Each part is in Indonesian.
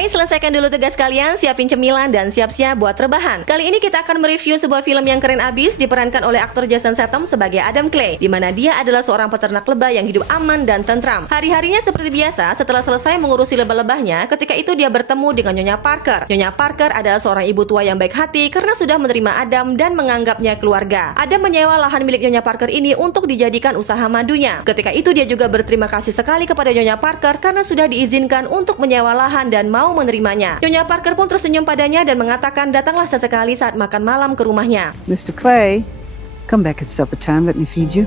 guys, selesaikan dulu tugas kalian, siapin cemilan dan siap-siap buat rebahan. Kali ini kita akan mereview sebuah film yang keren abis, diperankan oleh aktor Jason Statham sebagai Adam Clay, di mana dia adalah seorang peternak lebah yang hidup aman dan tentram. Hari-harinya seperti biasa, setelah selesai mengurusi lebah-lebahnya, ketika itu dia bertemu dengan Nyonya Parker. Nyonya Parker adalah seorang ibu tua yang baik hati karena sudah menerima Adam dan menganggapnya keluarga. Adam menyewa lahan milik Nyonya Parker ini untuk dijadikan usaha madunya. Ketika itu dia juga berterima kasih sekali kepada Nyonya Parker karena sudah diizinkan untuk menyewa lahan dan mau menerimanya. Nyonya Parker pun tersenyum padanya dan mengatakan datanglah sesekali saat makan malam ke rumahnya. Mr. Clay, come back at supper time. Let me feed you.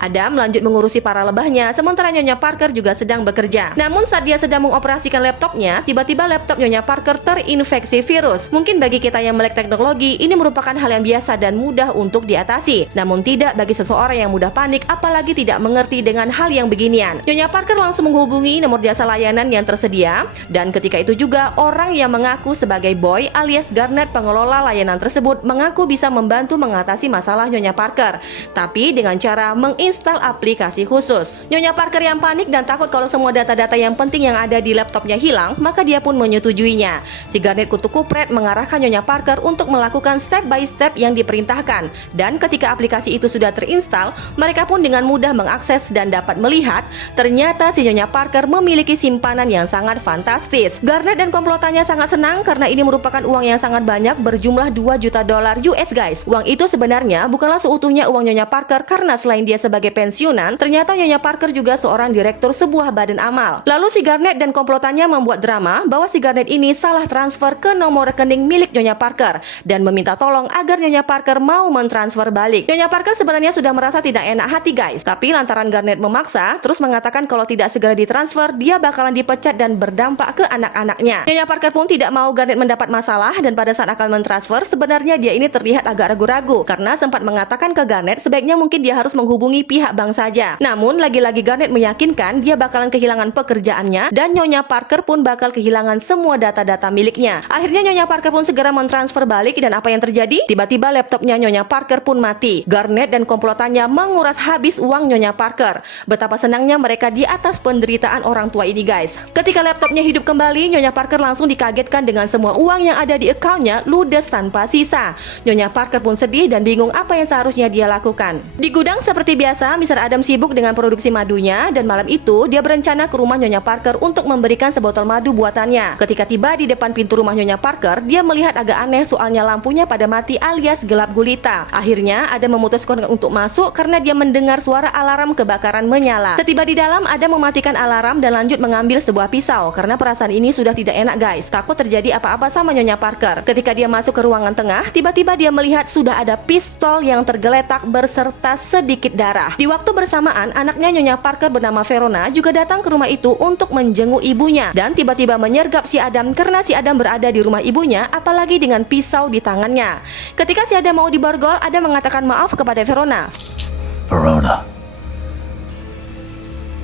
Adam lanjut mengurusi para lebahnya, sementara Nyonya Parker juga sedang bekerja. Namun saat dia sedang mengoperasikan laptopnya, tiba-tiba laptop Nyonya Parker terinfeksi virus. Mungkin bagi kita yang melek teknologi, ini merupakan hal yang biasa dan mudah untuk diatasi. Namun tidak bagi seseorang yang mudah panik, apalagi tidak mengerti dengan hal yang beginian. Nyonya Parker langsung menghubungi nomor jasa layanan yang tersedia, dan ketika itu juga orang yang mengaku sebagai Boy alias Garnet pengelola layanan tersebut mengaku bisa membantu mengatasi masalah Nyonya Parker, tapi dengan cara menginstal aplikasi khusus. Nyonya Parker yang panik dan takut kalau semua data-data yang penting yang ada di laptopnya hilang, maka dia pun menyetujuinya. Si Garnet kutu kupret mengarahkan Nyonya Parker untuk melakukan step by step yang diperintahkan, dan ketika aplikasi itu sudah terinstal, mereka pun dengan mudah mengakses dan dapat melihat ternyata si Nyonya Parker memiliki simpanan yang sangat fantastis. Garnet dan komplotannya sangat senang karena ini merupakan uang yang sangat banyak berjumlah 2 juta dolar US guys. Uang itu sebenarnya bukanlah seutuhnya uang Nyonya Parker karena selain dia sebagai pensiunan, ternyata Nyonya Parker juga seorang direktur sebuah badan amal. Lalu si Garnet dan komplotannya membuat drama bahwa si Garnet ini salah transfer ke nomor rekening milik Nyonya Parker dan meminta tolong agar Nyonya Parker mau mentransfer balik. Nyonya Parker sebenarnya sudah merasa tidak enak hati guys, tapi lantaran Garnet memaksa, terus mengatakan kalau tidak segera ditransfer, dia bakalan dipecat dan berdampak ke anak-anaknya. Nyonya Parker pun tidak mau Garnet mendapat masalah dan pada saat akan mentransfer, sebenarnya dia ini terlihat agak ragu-ragu karena sempat mengatakan ke Garnet sebaiknya mungkin dia harus menghubungi pihak bank saja. Namun lagi-lagi Garnet meyakinkan dia bakalan kehilangan pekerjaannya dan Nyonya Parker pun bakal kehilangan semua data-data miliknya. Akhirnya Nyonya Parker pun segera mentransfer balik dan apa yang terjadi? Tiba-tiba laptopnya Nyonya Parker pun mati. Garnet dan komplotannya menguras habis uang Nyonya Parker. Betapa senangnya mereka di atas penderitaan orang tua ini guys. Ketika laptopnya hidup kembali, Nyonya Parker langsung dikagetkan dengan semua uang yang ada di akunnya ludes tanpa sisa. Nyonya Parker pun sedih dan bingung apa yang seharusnya dia lakukan. Di gudang seperti biasa, Mr. Adam sibuk dengan produksi madunya dan malam itu dia berencana ke rumah Nyonya Parker untuk memberikan sebotol madu buatannya. Ketika tiba di depan pintu rumah Nyonya Parker, dia melihat agak aneh soalnya lampunya pada mati alias gelap gulita. Akhirnya Adam memutuskan untuk masuk karena dia mendengar suara alarm kebakaran menyala. Setiba di dalam, Adam mematikan alarm dan lanjut mengambil sebuah pisau karena perasaan ini sudah tidak enak guys. Takut terjadi apa-apa sama Nyonya Parker. Ketika dia masuk ke ruangan tengah, tiba-tiba dia melihat sudah ada pistol yang tergeletak berserta sedikit darah. Di waktu bersamaan, anaknya Nyonya Parker bernama Verona juga datang ke rumah itu untuk menjenguk ibunya dan tiba-tiba menyergap si Adam karena si Adam berada di rumah ibunya, apalagi dengan pisau di tangannya. Ketika si Adam mau diborgol, Adam mengatakan maaf kepada Verona. Verona,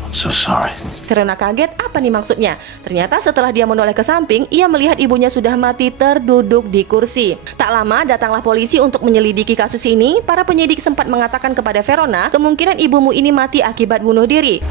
I'm so sorry. Verona kaget, apa nih maksudnya? Ternyata setelah dia menoleh ke samping, ia melihat ibunya sudah mati terduduk di kursi. Tak lama datanglah polisi untuk menyelidiki kasus ini. Para penyidik sempat mengatakan kepada Verona, kemungkinan ibumu ini mati akibat bunuh diri.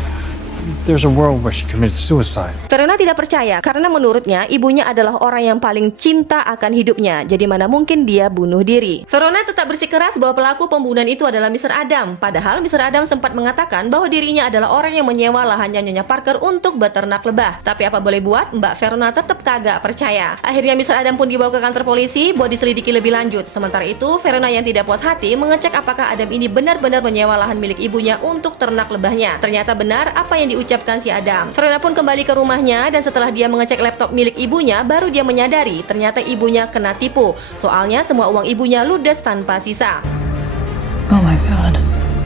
There's a world where she committed suicide. Verona tidak percaya karena menurutnya ibunya adalah orang yang paling cinta akan hidupnya. Jadi mana mungkin dia bunuh diri. Verona tetap bersikeras bahwa pelaku pembunuhan itu adalah Mr. Adam. Padahal Mr. Adam sempat mengatakan bahwa dirinya adalah orang yang menyewa lahannya Nyonya Parker untuk beternak lebah. Tapi apa boleh buat, Mbak Verona tetap kagak percaya. Akhirnya Mr. Adam pun dibawa ke kantor polisi buat diselidiki lebih lanjut. Sementara itu Verona yang tidak puas hati mengecek apakah Adam ini benar-benar menyewa lahan milik ibunya untuk ternak lebahnya. Ternyata benar apa yang diucapkan si Adam. Verona pun kembali ke rumahnya dan setelah dia mengecek laptop milik ibunya, baru dia menyadari ternyata ibunya kena tipu. Soalnya semua uang ibunya ludes tanpa sisa. Oh my God.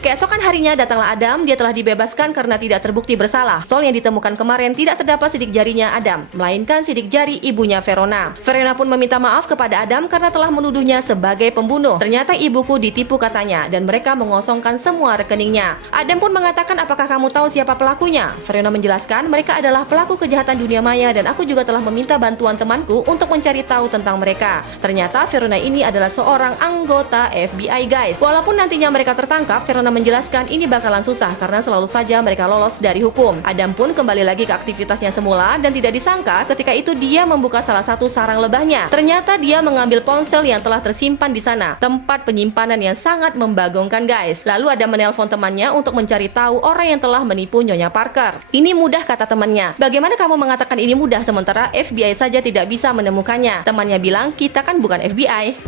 Keesokan harinya datanglah Adam. Dia telah dibebaskan karena tidak terbukti bersalah. Sol yang ditemukan kemarin tidak terdapat sidik jarinya Adam, melainkan sidik jari ibunya Verona. Verona pun meminta maaf kepada Adam karena telah menuduhnya sebagai pembunuh. Ternyata ibuku ditipu katanya, dan mereka mengosongkan semua rekeningnya. Adam pun mengatakan, apakah kamu tahu siapa pelakunya? Verona menjelaskan, mereka adalah pelaku kejahatan dunia maya dan aku juga telah meminta bantuan temanku untuk mencari tahu tentang mereka. Ternyata Verona ini adalah seorang anggota FBI guys. Walaupun nantinya mereka tertangkap, Verona Verona menjelaskan ini bakalan susah karena selalu saja mereka lolos dari hukum. Adam pun kembali lagi ke aktivitasnya semula dan tidak disangka ketika itu dia membuka salah satu sarang lebahnya. Ternyata dia mengambil ponsel yang telah tersimpan di sana, tempat penyimpanan yang sangat membagongkan guys. Lalu Adam menelpon temannya untuk mencari tahu orang yang telah menipu Nyonya Parker. Ini mudah, kata temannya. Bagaimana kamu mengatakan ini mudah sementara FBI saja tidak bisa menemukannya? Temannya bilang, kita kan bukan FBI.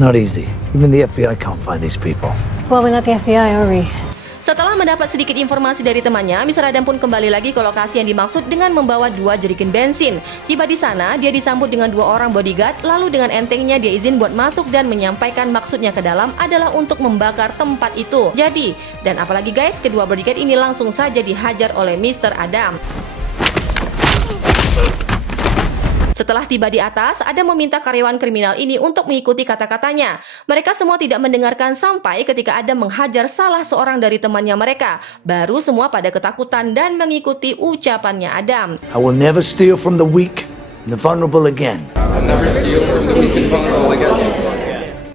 Not easy. Even the FBI can't find these people. Well, we're not the FBI, are we? Setelah mendapat sedikit informasi dari temannya, Mr. Adam pun kembali lagi ke lokasi yang dimaksud dengan membawa 2 jerigen bensin. Tiba di sana, dia disambut dengan 2 orang bodyguard, lalu dengan entengnya dia izin buat masuk dan menyampaikan maksudnya ke dalam adalah untuk membakar tempat itu. Jadi, dan apalagi guys, kedua bodyguard ini langsung saja dihajar oleh Mr. Adam. Setelah tiba di atas, Adam meminta karyawan kriminal ini untuk mengikuti kata-katanya. Mereka semua tidak mendengarkan sampai ketika Adam menghajar salah seorang dari temannya mereka. Baru semua pada ketakutan dan mengikuti ucapannya Adam. I will never steal from the weak and the vulnerable again.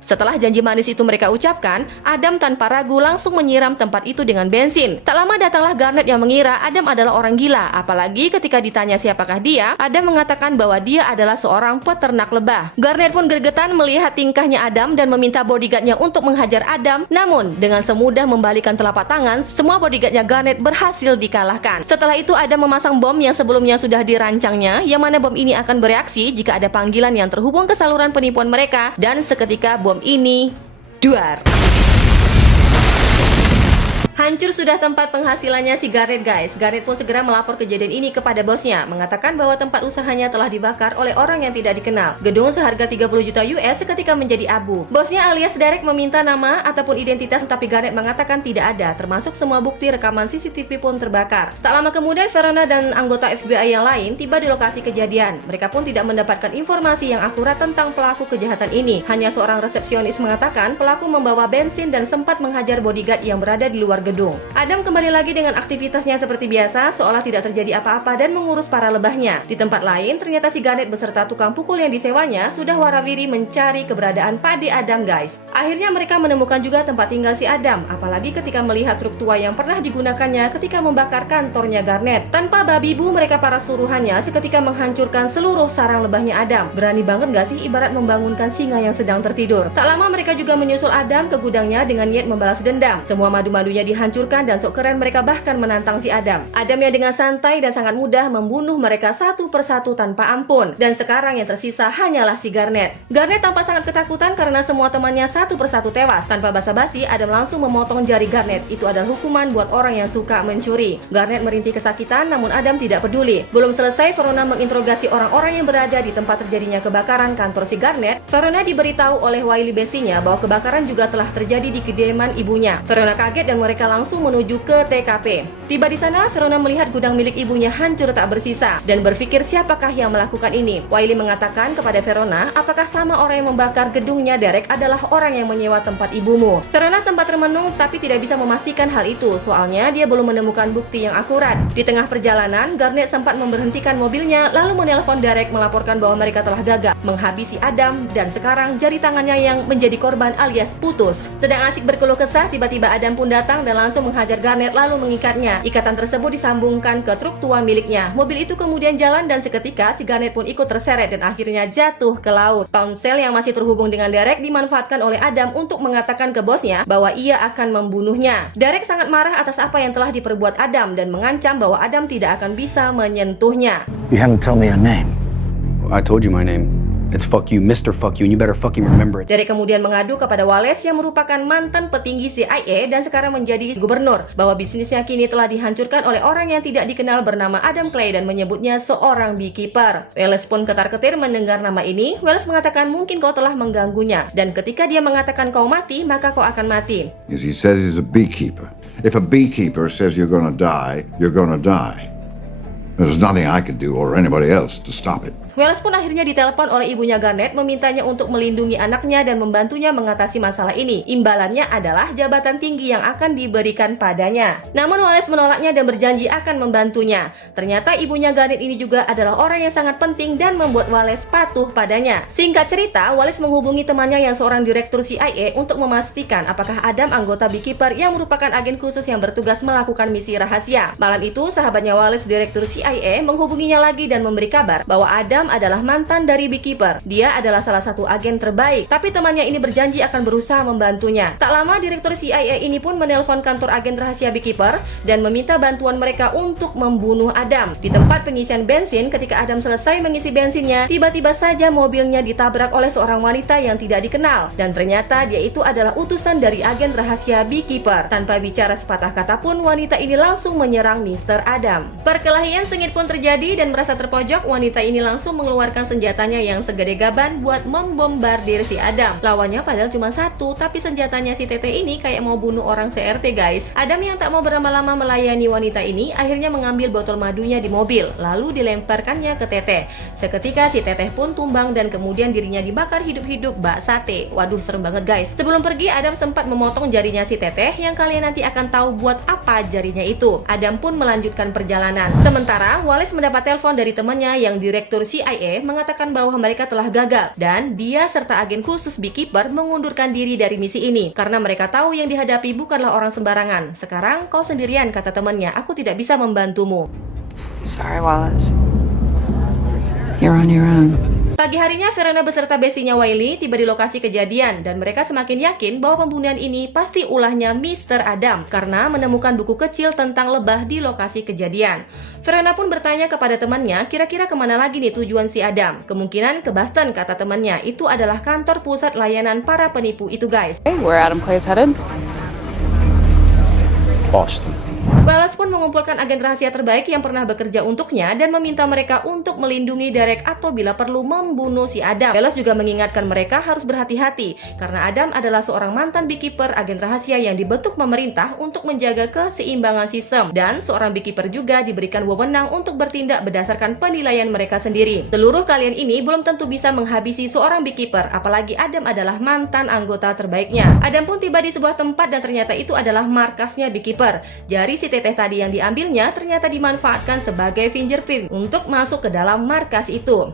Setelah janji manis itu mereka ucapkan, Adam tanpa ragu langsung menyiram tempat itu dengan bensin. Tak lama datanglah Garnet yang mengira Adam adalah orang gila. Apalagi ketika ditanya siapakah dia, Adam mengatakan bahwa dia adalah seorang peternak lebah. Garnet pun gergetan melihat tingkahnya Adam dan meminta bodyguardnya untuk menghajar Adam. Namun, dengan semudah membalikan telapak tangan, semua bodyguardnya Garnet berhasil dikalahkan. Setelah itu Adam memasang bom yang sebelumnya sudah dirancangnya, yang mana bom ini akan bereaksi jika ada panggilan yang terhubung ke saluran penipuan mereka, dan seketika bom ini duar. Hancur sudah tempat penghasilannya si Garnet guys. Garnet pun segera melapor kejadian ini kepada bosnya, mengatakan bahwa tempat usahanya telah dibakar oleh orang yang tidak dikenal. Gedung seharga 30 juta US seketika menjadi abu. Bosnya alias Derek meminta nama ataupun identitas, tapi Garnet mengatakan tidak ada, termasuk semua bukti rekaman CCTV pun terbakar. Tak lama kemudian Verona dan anggota FBI yang lain tiba di lokasi kejadian. Mereka pun tidak mendapatkan informasi yang akurat tentang pelaku kejahatan ini. Hanya seorang resepsionis mengatakan pelaku membawa bensin dan sempat menghajar bodyguard yang berada di luar gedung. Adam kembali lagi dengan aktivitasnya seperti biasa, seolah tidak terjadi apa-apa dan mengurus para lebahnya. Di tempat lain, ternyata si Garnet beserta tukang pukul yang disewanya sudah warawiri mencari keberadaan Pak D Adam guys. Akhirnya mereka menemukan juga tempat tinggal si Adam, apalagi ketika melihat truk tua yang pernah digunakannya ketika membakar kantornya Garnet. Tanpa babi bu, mereka para suruhannya seketika menghancurkan seluruh sarang lebahnya Adam. Berani banget gak sih, ibarat membangunkan singa yang sedang tertidur. Tak lama mereka juga menyusul Adam ke gudangnya dengan niat membalas dendam. Semua madu-madunya dihancurkan dan sok keren mereka bahkan menantang si Adam. Adam yang dengan santai dan sangat mudah membunuh mereka satu persatu tanpa ampun. Dan sekarang yang tersisa hanyalah si Garnet. Garnet tampak sangat ketakutan karena semua temannya satu persatu tewas. Tanpa basa-basi, Adam langsung memotong jari Garnet. Itu adalah hukuman buat orang yang suka mencuri. Garnet merintih kesakitan, namun Adam tidak peduli. Belum selesai Verona menginterogasi orang-orang yang berada di tempat terjadinya kebakaran kantor si Garnet. Verona diberitahu oleh Wiley bestinya bahwa kebakaran juga telah terjadi di kediaman ibunya. Verona kaget dan mereka langsung menuju ke TKP. Tiba di sana, Verona melihat gudang milik ibunya hancur tak bersisa dan berpikir siapakah yang melakukan ini. Wiley mengatakan kepada Verona, apakah sama orang yang membakar gedungnya Derek adalah orang yang menyewa tempat ibumu? Verona sempat termenung tapi tidak bisa memastikan hal itu, soalnya dia belum menemukan bukti yang akurat. Di tengah perjalanan, Garnet sempat memberhentikan mobilnya lalu menelpon Derek melaporkan bahwa mereka telah gagal menghabisi Adam dan sekarang jari tangannya yang menjadi korban alias putus. Sedang asik berkeluh kesah, tiba-tiba Adam pun datang dan langsung menghajar Garnet lalu mengikatnya. Ikatan tersebut disambungkan ke truk tua miliknya. Mobil itu kemudian jalan dan seketika si Garnet pun ikut terseret dan akhirnya jatuh ke laut. Ponsel yang masih terhubung dengan Derek dimanfaatkan oleh Adam untuk mengatakan ke bosnya bahwa ia akan membunuhnya. Derek sangat marah atas apa yang telah diperbuat Adam dan mengancam bahwa Adam tidak akan bisa menyentuhnya. You haven't told me your name. I told you my name. It's fuck you, Mr. Fuck you, and you better fucking remember it. Derek kemudian mengadu kepada Wallace yang merupakan mantan petinggi CIA dan sekarang menjadi gubernur bahwa bisnisnya kini telah dihancurkan oleh orang yang tidak dikenal bernama Adam Clay dan menyebutnya seorang beekeeper. Wallace pun ketar-ketir mendengar nama ini. Wallace mengatakan mungkin kau telah mengganggunya dan ketika dia mengatakan kau mati maka kau akan mati. As he says he's a beekeeper. If a beekeeper says you're gonna die, you're gonna die. There's nothing I can do or anybody else to stop it. Wells pun akhirnya ditelepon oleh ibunya Garnet memintanya untuk melindungi anaknya dan membantunya mengatasi masalah ini. Imbalannya adalah jabatan tinggi yang akan diberikan padanya. Namun Wallace menolaknya dan berjanji akan membantunya. Ternyata ibunya Garnet ini juga adalah orang yang sangat penting dan membuat Wallace patuh padanya. Singkat cerita, Wallace menghubungi temannya yang seorang direktur CIA untuk memastikan apakah Adam anggota Beekeeper yang merupakan agen khusus yang bertugas melakukan misi rahasia. Malam itu, sahabatnya Wallace, direktur CIA, menghubunginya lagi dan memberi kabar bahwa Adam adalah mantan dari Beekeeper. Dia adalah salah satu agen terbaik, tapi temannya ini berjanji akan berusaha membantunya. Tak lama, direktur CIA ini pun menelpon kantor agen rahasia Beekeeper dan meminta bantuan mereka untuk membunuh Adam. Di tempat pengisian bensin, ketika Adam selesai mengisi bensinnya, tiba-tiba saja mobilnya ditabrak oleh seorang wanita yang tidak dikenal. Dan ternyata dia itu adalah utusan dari agen rahasia Beekeeper. Tanpa bicara sepatah kata pun, wanita ini langsung menyerang Mr. Adam. Perkelahian sengit pun terjadi dan merasa terpojok, wanita ini langsung mengeluarkan senjatanya yang segede gaban buat membombardir si Adam. Lawannya padahal cuma satu, tapi senjatanya si Tete ini kayak mau bunuh orang CRT guys. Adam yang tak mau berlama-lama melayani wanita ini akhirnya mengambil botol madunya di mobil, lalu dilemparkannya ke Tete. Seketika si Teteh pun tumbang dan kemudian dirinya dibakar hidup-hidup bak sate. Waduh, serem banget guys. Sebelum pergi, Adam sempat memotong jarinya si Teteh yang kalian nanti akan tahu buat apa jarinya itu. Adam pun melanjutkan perjalanan. Sementara Wallace mendapat telepon dari temannya yang direktur CIA mengatakan bahwa mereka telah gagal dan dia serta agen khusus Beekeeper mengundurkan diri dari misi ini karena mereka tahu yang dihadapi bukanlah orang sembarangan. Sekarang kau sendirian, kata temannya. Aku tidak bisa membantumu. Sorry, Wallace. You're on your own. Pagi harinya, Verona beserta bestinya Wiley tiba di lokasi kejadian dan mereka semakin yakin bahwa pembunuhan ini pasti ulahnya Mr. Adam karena menemukan buku kecil tentang lebah di lokasi kejadian. Verona pun bertanya kepada temannya, kira-kira kemana lagi nih tujuan si Adam? Kemungkinan ke Boston, kata temannya. Itu adalah kantor pusat layanan para penipu itu guys. Hey, where Adam Clay's headed? Boston. Wallace pun mengumpulkan agen rahasia terbaik yang pernah bekerja untuknya dan meminta mereka untuk melindungi Derek atau bila perlu membunuh si Adam. Wallace juga mengingatkan mereka harus berhati-hati karena Adam adalah seorang mantan Beekeeper, agen rahasia yang dibentuk pemerintah untuk menjaga keseimbangan sistem, dan seorang Beekeeper juga diberikan wewenang untuk bertindak berdasarkan penilaian mereka sendiri. Seluruh kalian ini belum tentu bisa menghabisi seorang Beekeeper, apalagi Adam adalah mantan anggota terbaiknya. Adam pun tiba di sebuah tempat dan ternyata itu adalah markasnya Beekeeper. Jari si Teteh tadi yang diambilnya ternyata dimanfaatkan sebagai fingerprint untuk masuk ke dalam markas itu.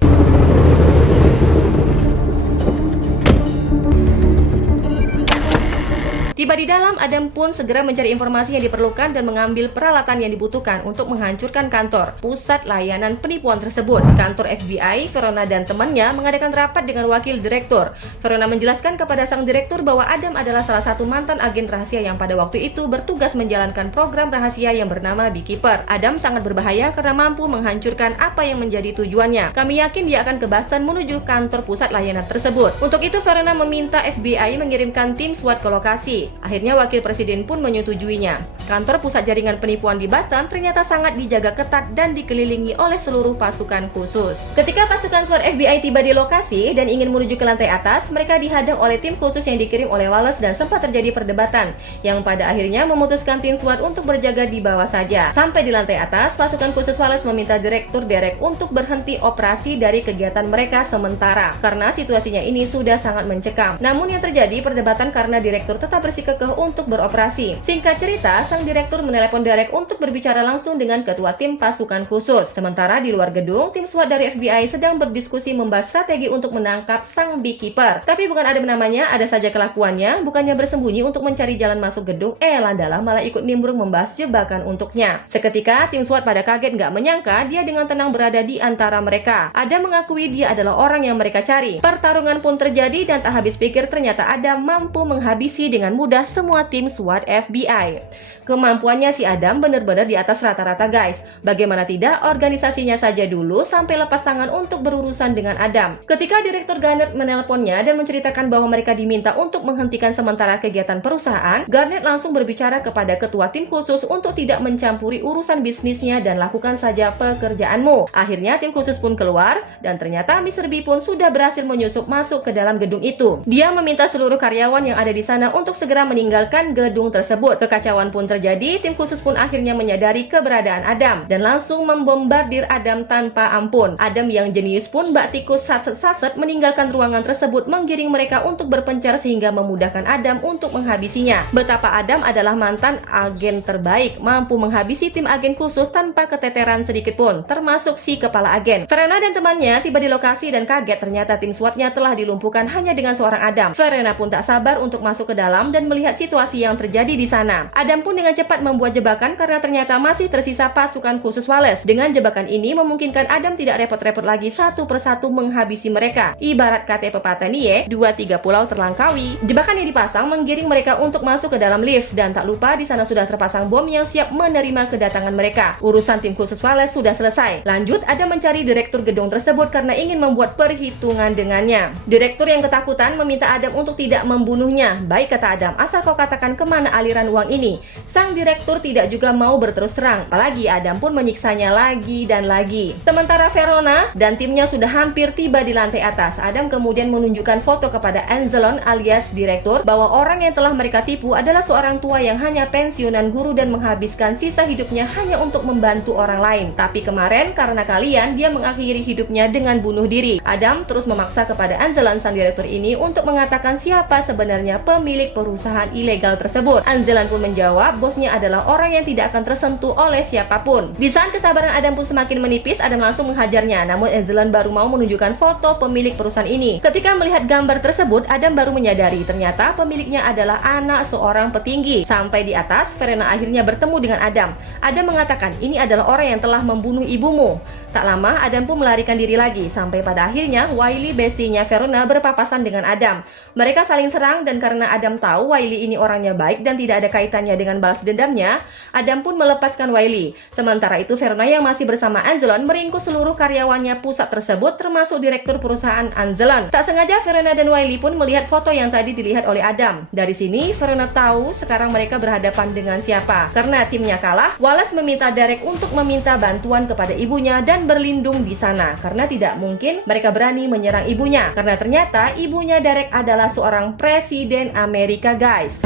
Tiba di dalam, Adam pun segera mencari informasi yang diperlukan dan mengambil peralatan yang dibutuhkan untuk menghancurkan kantor pusat layanan penipuan tersebut. Di kantor FBI, Verona dan temannya mengadakan rapat dengan wakil direktur. Verona menjelaskan kepada sang direktur bahwa Adam adalah salah satu mantan agen rahasia yang pada waktu itu bertugas menjalankan program rahasia yang bernama Beekeeper. Adam sangat berbahaya karena mampu menghancurkan apa yang menjadi tujuannya. Kami yakin dia akan ke Boston menuju kantor pusat layanan tersebut. Untuk itu, Verona meminta FBI mengirimkan tim SWAT ke lokasi. Akhirnya wakil presiden pun menyetujuinya. Kantor pusat jaringan penipuan di Boston ternyata sangat dijaga ketat dan dikelilingi oleh seluruh pasukan khusus. Ketika pasukan SWAT FBI tiba di lokasi dan ingin menuju ke lantai atas, mereka dihadang oleh tim khusus yang dikirim oleh Wallace dan sempat terjadi perdebatan yang pada akhirnya memutuskan tim SWAT untuk berjaga di bawah saja. Sampai di lantai atas, pasukan khusus Wallace meminta Direktur Derek untuk berhenti operasi dari kegiatan mereka sementara karena situasinya ini sudah sangat mencekam. Namun yang terjadi perdebatan karena direktur tetap bersikukuh untuk beroperasi. Singkat cerita, sang direktur menelepon Derek untuk berbicara langsung dengan ketua tim pasukan khusus. Sementara di luar gedung, tim SWAT dari FBI sedang berdiskusi membahas strategi untuk menangkap sang Beekeeper. Tapi bukan ada namanya, ada saja kelakuannya. Bukannya bersembunyi untuk mencari jalan masuk gedung, Landalah malah ikut nimbrung membahas jebakan untuknya. Seketika, tim SWAT pada kaget nggak menyangka dia dengan tenang berada di antara mereka. Adam mengakui dia adalah orang yang mereka cari. Pertarungan pun terjadi dan tak habis pikir ternyata Adam mampu menghabisi dengan mudah semua tim SWAT FBI. Kemampuannya si Adam benar-benar di atas rata-rata guys. Bagaimana tidak, organisasinya saja dulu sampai lepas tangan untuk berurusan dengan Adam. Ketika Direktur Garnet menelponnya dan menceritakan bahwa mereka diminta untuk menghentikan sementara kegiatan perusahaan, Garnet langsung berbicara kepada ketua tim khusus untuk tidak mencampuri urusan bisnisnya dan lakukan saja pekerjaanmu. Akhirnya tim khusus pun keluar dan ternyata Mr. B pun sudah berhasil menyusup masuk ke dalam gedung itu. Dia meminta seluruh karyawan yang ada di sana untuk segera segera meninggalkan gedung tersebut. Kekacauan pun terjadi, tim khusus pun akhirnya menyadari keberadaan Adam dan langsung membombardir Adam tanpa ampun. Adam yang jenius pun bak tikus saset-saset meninggalkan ruangan tersebut, menggiring mereka untuk berpencar sehingga memudahkan Adam untuk menghabisinya. Betapa Adam adalah mantan agen terbaik, mampu menghabisi tim agen khusus tanpa keteteran sedikit pun, termasuk si kepala agen. Verena dan temannya tiba di lokasi dan kaget ternyata tim SWAT-nya telah dilumpuhkan hanya dengan seorang Adam. Verena pun tak sabar untuk masuk ke dalam dan melihat situasi yang terjadi di sana. Adam pun dengan cepat membuat jebakan karena ternyata masih tersisa pasukan khusus Wallace. Dengan jebakan ini memungkinkan Adam tidak repot-repot lagi satu persatu menghabisi mereka. Ibarat kata pepatah nih 2-3 pulau terlangkaui. Jebakan yang dipasang menggiring mereka untuk masuk ke dalam lift dan tak lupa di sana sudah terpasang bom yang siap menerima kedatangan mereka. Urusan tim khusus Wallace sudah selesai. Lanjut, Adam mencari direktur gedung tersebut karena ingin membuat perhitungan dengannya. Direktur yang ketakutan meminta Adam untuk tidak membunuhnya. Baik, kata Adam, asal kau katakan kemana aliran uang ini. Sang direktur tidak juga mau berterus terang, apalagi Adam pun menyiksanya lagi dan lagi. Sementara Verona dan timnya sudah hampir tiba di lantai atas. Adam kemudian menunjukkan foto kepada Anzelon alias direktur bahwa orang yang telah mereka tipu adalah seorang tua yang hanya pensiunan guru dan menghabiskan sisa hidupnya hanya untuk membantu orang lain. Tapi kemarin karena kalian dia mengakhiri hidupnya dengan bunuh diri. Adam terus memaksa kepada Anzelon sang direktur ini untuk mengatakan siapa sebenarnya pemilik perusahaan ilegal tersebut. Anzelon pun menjawab bosnya adalah orang yang tidak akan tersentuh oleh siapapun. Di saat kesabaran Adam pun semakin menipis, Adam langsung menghajarnya. Namun Anzelon baru mau menunjukkan foto pemilik perusahaan ini. Ketika melihat gambar tersebut, Adam baru menyadari ternyata pemiliknya adalah anak seorang petinggi. Sampai di atas, Verena akhirnya bertemu dengan Adam. Adam mengatakan ini adalah orang yang telah membunuh ibumu. Tak lama Adam pun melarikan diri lagi. Sampai pada akhirnya Wiley bestinya Verona berpapasan dengan Adam. Mereka saling serang dan karena Adam tahu Wiley ini orangnya baik dan tidak ada kaitannya dengan balas dendamnya, Adam pun melepaskan Wiley. Sementara itu Verona yang masih bersama Anzelon meringkus seluruh karyawannya pusat tersebut termasuk direktur perusahaan Anzelon. Tak sengaja Verona dan Wiley pun melihat foto yang tadi dilihat oleh Adam. Dari sini Verona tahu sekarang mereka berhadapan dengan siapa. Karena timnya kalah, Wallace meminta Derek untuk meminta bantuan kepada ibunya dan berlindung di sana karena tidak mungkin mereka berani menyerang ibunya karena ternyata ibunya Derek adalah seorang presiden Amerika, guys.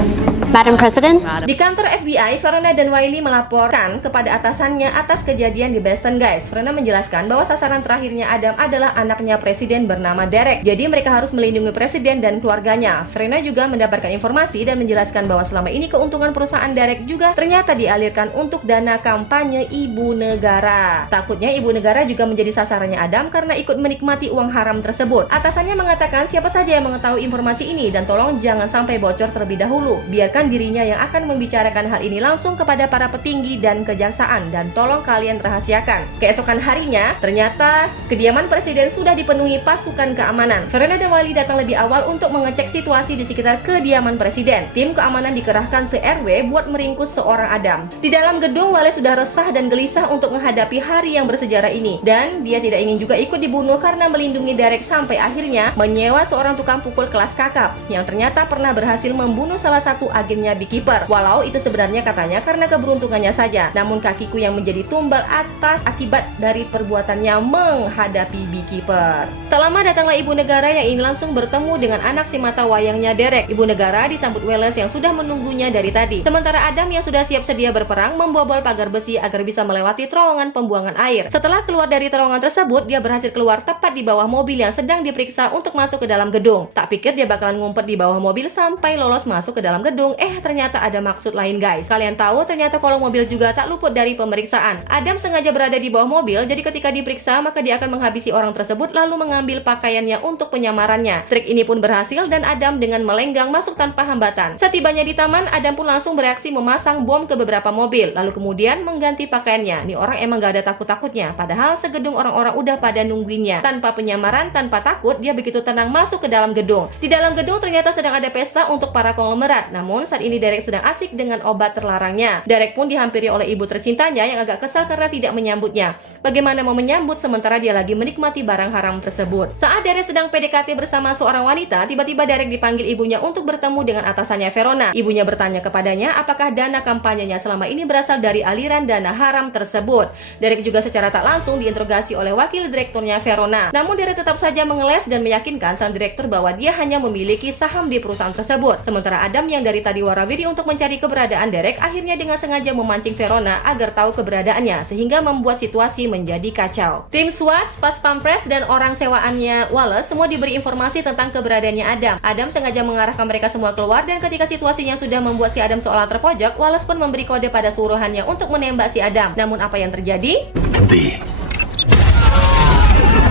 Madam President? Di kantor FBI, Verona dan Wiley melaporkan kepada atasannya atas kejadian di Boston, guys. Verona menjelaskan bahwa sasaran terakhirnya Adam adalah anaknya presiden bernama Derek. Jadi mereka harus melindungi presiden dan keluarganya. Verona juga mendapatkan informasi dan menjelaskan bahwa selama ini keuntungan perusahaan Derek juga ternyata dialirkan untuk dana kampanye ibu negara. Takutnya ibu negara juga menjadi sasarannya Adam karena ikut menikmati uang haram tersebut. Atasannya mengatakan siapa saja yang mengetahui informasi ini dan tolong jangan sampai bocor terlebih dahulu. Biarkan dirinya yang akan membicarakan hal ini langsung kepada para petinggi dan kejaksaan dan tolong kalian rahasiakan. Keesokan harinya, ternyata kediaman presiden sudah dipenuhi pasukan keamanan. Verona dan Wiley datang lebih awal untuk mengecek situasi di sekitar kediaman presiden. Tim keamanan dikerahkan se-RW buat meringkus seorang Adam. Di dalam gedung, Wallace sudah resah dan gelisah untuk menghadapi hari yang bersejarah ini. Dan dia tidak ingin juga ikut dibunuh karena melindungi Derek sampai akhirnya menyewa seorang tukang pukul kelas kakap yang ternyata pernah berhasil membunuh salah satu agennya Beekeeper. Walau itu sebenarnya katanya karena keberuntungannya saja. Namun kakiku yang menjadi tumbal atas akibat dari perbuatannya menghadapi Beekeeper. Tak lama datanglah ibu negara yang ingin langsung bertemu dengan anak si mata wayangnya Derek. Ibu negara disambut Wallace yang sudah menunggunya dari tadi. Sementara Adam yang sudah siap sedia berperang membobol pagar besi agar bisa melewati terowongan pembuangan air. Setelah keluar dari terowongan tersebut, dia berhasil keluar tepat di bawah mobil yang sedang diperiksa untuk masuk ke dalam gedung. Tak pikir dia bakalan ngumpet di bawah mobil sampai lolos masuk ke dalam gedung. Ternyata ada maksud lain, guys. Kalian tahu ternyata kolong mobil juga tak luput dari pemeriksaan. Adam sengaja berada di bawah mobil, jadi ketika diperiksa maka dia akan menghabisi orang tersebut lalu mengambil pakaiannya untuk penyamarannya. Trik ini pun berhasil dan Adam dengan melenggang masuk tanpa hambatan. Setibanya di taman, Adam pun langsung bereaksi memasang bom ke beberapa mobil, lalu kemudian mengganti pakaiannya. Nih orang emang gak ada takut-takutnya, padahal segedung orang-orang udah pada nungguinnya. Tanpa penyamaran, tanpa takut, dia begitu tenang masuk ke dalam gedung. Di dalam gedung ternyata sedang ada pesta untuk para konglomerat. Namun saat ini Derek sedang asik dengan obat terlarangnya. Derek pun dihampiri oleh ibu tercintanya yang agak kesal karena tidak menyambutnya. Bagaimana mau menyambut sementara dia lagi menikmati barang haram tersebut. Saat Derek sedang PDKT bersama seorang wanita, tiba-tiba Derek dipanggil ibunya untuk bertemu dengan atasannya Verona. Ibunya bertanya kepadanya apakah dana kampanyenya selama ini berasal dari aliran dana haram tersebut. Derek juga secara tak langsung diinterogasi oleh wakil direkturnya Verona. Namun Derek tetap saja mengeles dan meyakinkan sang direktur bahwa dia hanya memiliki saham di perusahaan tersebut. Sementara Adam yang dari tadi berlari warawiri untuk mencari keberadaan Derek, akhirnya dengan sengaja memancing Verona agar tahu keberadaannya, sehingga membuat situasi menjadi kacau. Tim SWAT, Pas Pampres, dan orang sewaannya Wallace semua diberi informasi tentang keberadaannya Adam. Adam sengaja mengarahkan mereka semua keluar, dan ketika situasinya sudah membuat si Adam seolah terpojok, Wallace pun memberi kode pada suruhannya untuk menembak si Adam. Namun apa yang terjadi?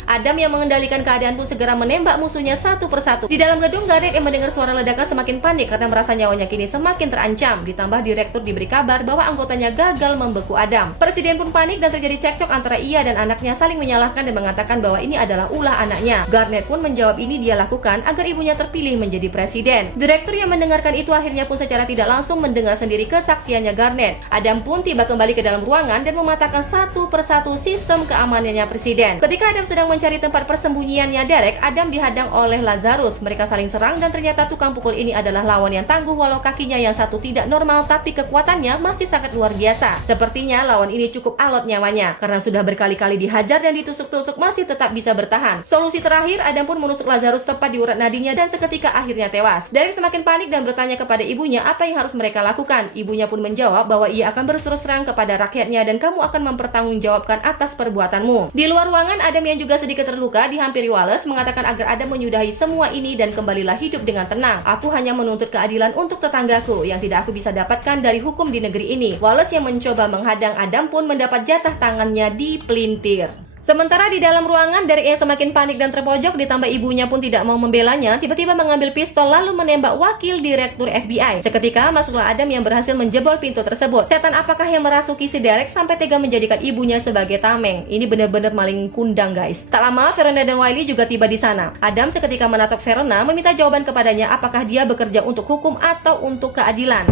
Adam yang mengendalikan keadaan pun segera menembak musuhnya satu persatu. Di dalam gedung, Garrett yang mendengar suara ledakan semakin panik karena merasa nyawanya kini semakin terancam. Ditambah direktur diberi kabar bahwa anggotanya gagal membeku Adam. Presiden pun panik dan terjadi cekcok antara ia dan anaknya saling menyalahkan dan mengatakan bahwa ini adalah ulah anaknya. Garnett pun menjawab ini dia lakukan agar ibunya terpilih menjadi presiden. Direktur yang mendengarkan itu akhirnya pun secara tidak langsung mendengar sendiri kesaksiannya Garnett. Adam pun tiba kembali ke dalam ruangan dan mematahkan satu persatu sistem keamanannya presiden. Ketika Adam sedang mencari tempat persembunyiannya Derek, Adam dihadang oleh Lazarus. Mereka saling serang dan ternyata tukang pukul ini adalah lawan yang tangguh walau kakinya yang satu tidak normal tapi kekuatannya masih sangat luar biasa. Sepertinya lawan ini cukup alot nyawanya karena sudah berkali-kali dihajar dan ditusuk-tusuk masih tetap bisa bertahan. Solusi terakhir, Adam pun menusuk Lazarus tepat di urat nadinya dan seketika akhirnya tewas. Derek semakin panik dan bertanya kepada ibunya apa yang harus mereka lakukan. Ibunya pun menjawab bahwa ia akan berterus terang kepada rakyatnya dan kamu akan mempertanggungjawabkan atas perbuatanmu. Di luar ruangan, Adam yang juga sedikit terluka dihampiri Wallace mengatakan agar Adam menyudahi semua ini dan kembalilah hidup dengan tenang. Aku hanya menuntut keadilan untuk tetanggaku yang tidak aku bisa dapatkan dari hukum di negeri ini. Wallace yang mencoba menghadang Adam pun mendapat jatah tangannya dipelintir. Sementara di dalam ruangan, Derek yang semakin panik dan terpojok ditambah ibunya pun tidak mau membelanya, tiba-tiba mengambil pistol lalu menembak wakil direktur FBI. Seketika masuklah Adam yang berhasil menjebol pintu tersebut. Setan apakah yang merasuki si Derek sampai tega menjadikan ibunya sebagai tameng? Ini benar-benar maling kundang, guys. Tak lama Verona dan Wiley juga tiba di sana. Adam seketika menatap Verona meminta jawaban kepadanya apakah dia bekerja untuk hukum atau untuk keadilan.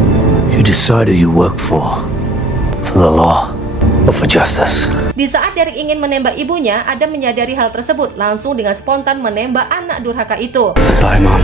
You decide who you work for the law or for justice. Di saat Derek ingin menembak ibunya, Adam menyadari hal tersebut, langsung dengan spontan menembak anak durhaka itu. Bye, Mom.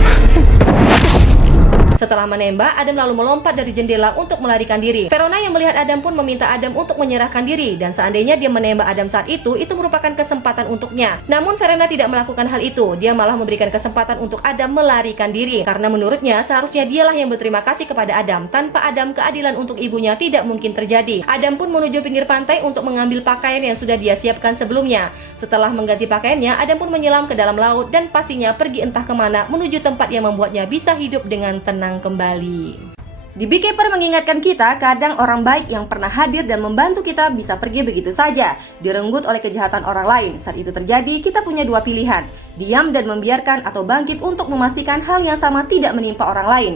Setelah menembak, Adam lalu melompat dari jendela untuk melarikan diri. Verona yang melihat Adam pun meminta Adam untuk menyerahkan diri, dan seandainya dia menembak Adam saat itu merupakan kesempatan untuknya. Namun Verona tidak melakukan hal itu, dia malah memberikan kesempatan untuk Adam melarikan diri. Karena menurutnya seharusnya dialah yang berterima kasih kepada Adam. Tanpa Adam, keadilan untuk ibunya tidak mungkin terjadi. Adam pun menuju pinggir pantai untuk mengambil pakaian yang sudah dia siapkan sebelumnya. Setelah mengganti pakaiannya, Adam pun menyelam ke dalam laut dan pastinya pergi entah kemana menuju tempat yang membuatnya bisa hidup dengan tenang kembali. The Beekeeper mengingatkan kita, kadang orang baik yang pernah hadir dan membantu kita bisa pergi begitu saja, direnggut oleh kejahatan orang lain. Saat itu terjadi, kita punya dua pilihan, diam dan membiarkan atau bangkit untuk memastikan hal yang sama tidak menimpa orang lain.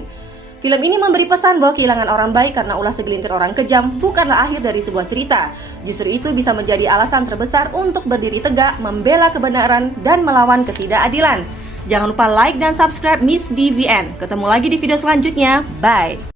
Film ini memberi pesan bahwa kehilangan orang baik karena ulah segelintir orang kejam bukanlah akhir dari sebuah cerita. Justru itu bisa menjadi alasan terbesar untuk berdiri tegak, membela kebenaran, dan melawan ketidakadilan. Jangan lupa like dan subscribe Miss DVN. Ketemu lagi di video selanjutnya. Bye!